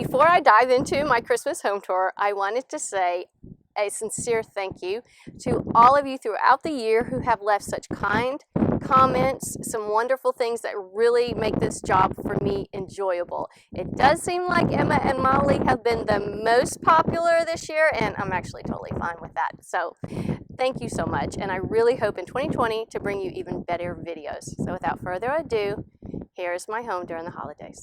before I dive into my Christmas home tour, I wanted to say a sincere thank you to all of you throughout the year who have left such kind comments, some wonderful things that really make this job for me enjoyable. It does seem like Emma and Molly have been the most popular this year, and I'm actually totally fine with that. So thank you so much, and I really hope in 2020 to bring you even better videos. So without further ado, here's my home during the holidays.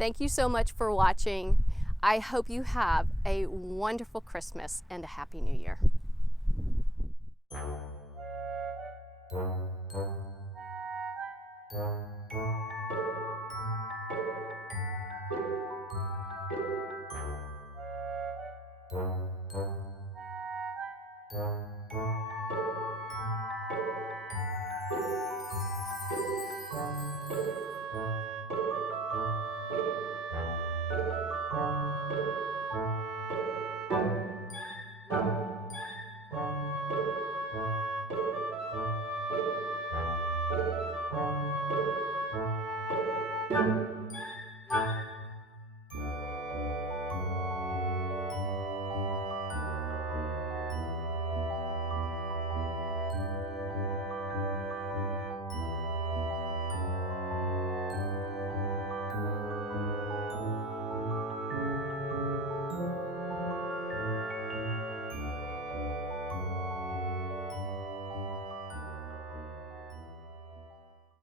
Thank you so much for watching. I hope you have a wonderful Christmas and a Happy New Year.